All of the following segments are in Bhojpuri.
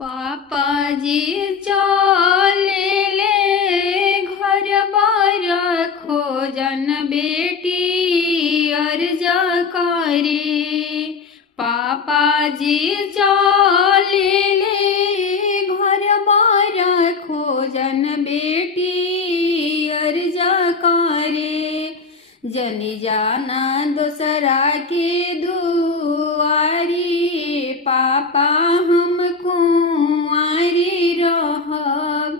पापा जी चले ले घर बार खोजन बेटी अर्जा करे। पापा जी चले ले घर बार खोजन बेटी अर्जा करे। जनी जाना दोसरा के दुआरी पापा हम कुंवारी रहब।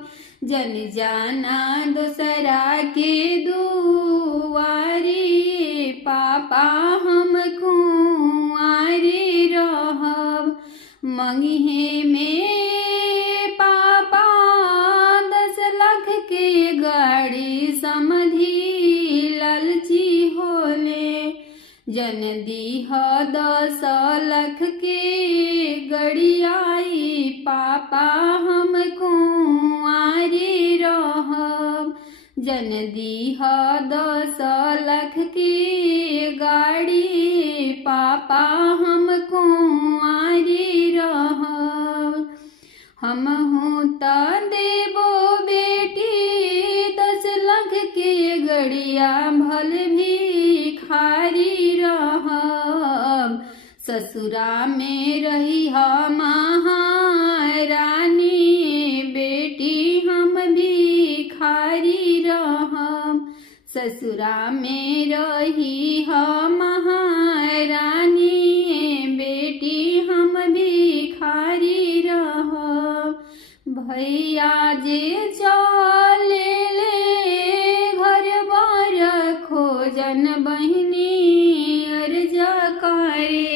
जन जाना दोसरा के दुआरी पापा हम कुंवारी रहब। मंगिहे में पापा 10 लाख के गाड़ी समधी लालची होले। जन दीह 10 लाख के गड़ियाई पापा हम कुंवारी रहब। जन दीह 10 लाख की गाड़ी पापा हम कुंवारी रहब। हम हूँ त देबो बेटी 10 लाख के गड़िया भल भी खारी रहब। ससुरा में रही महारानी बेटी हम भी खारी रहब। ससुरा में रही महारानी बेटी हम भी खारी रहब। भैया जे चले ले घर बार खोजन बहिनी अर्जा करे।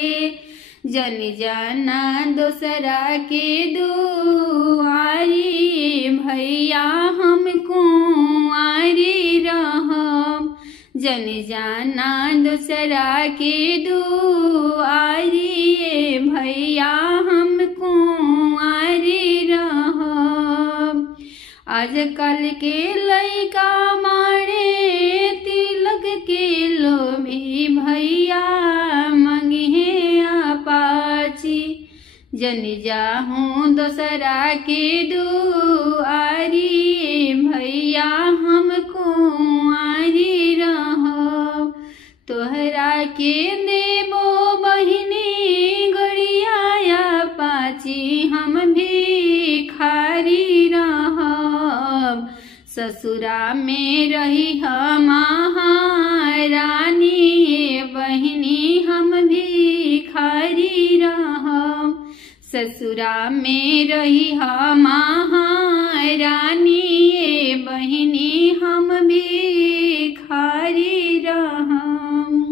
जन जाना दोसरा के दुआरी भैया हम कुंवारी रहब। जन जाना दोसरा के दुआरी भैया हम कुंवारी रहब। आजकल के लइका मारे तिलक के लोभी भैया मंगिहे अपाची। जन जाहूँ दोसरा के दुआरी भैया हम कुंवारी रहब। तोहरा के देबो बहिनी गड़िया अपाची हम भी खारी रहब। ससुरा में रही महारानी बहिनी हम भी खारी रहब। ससुरा में रही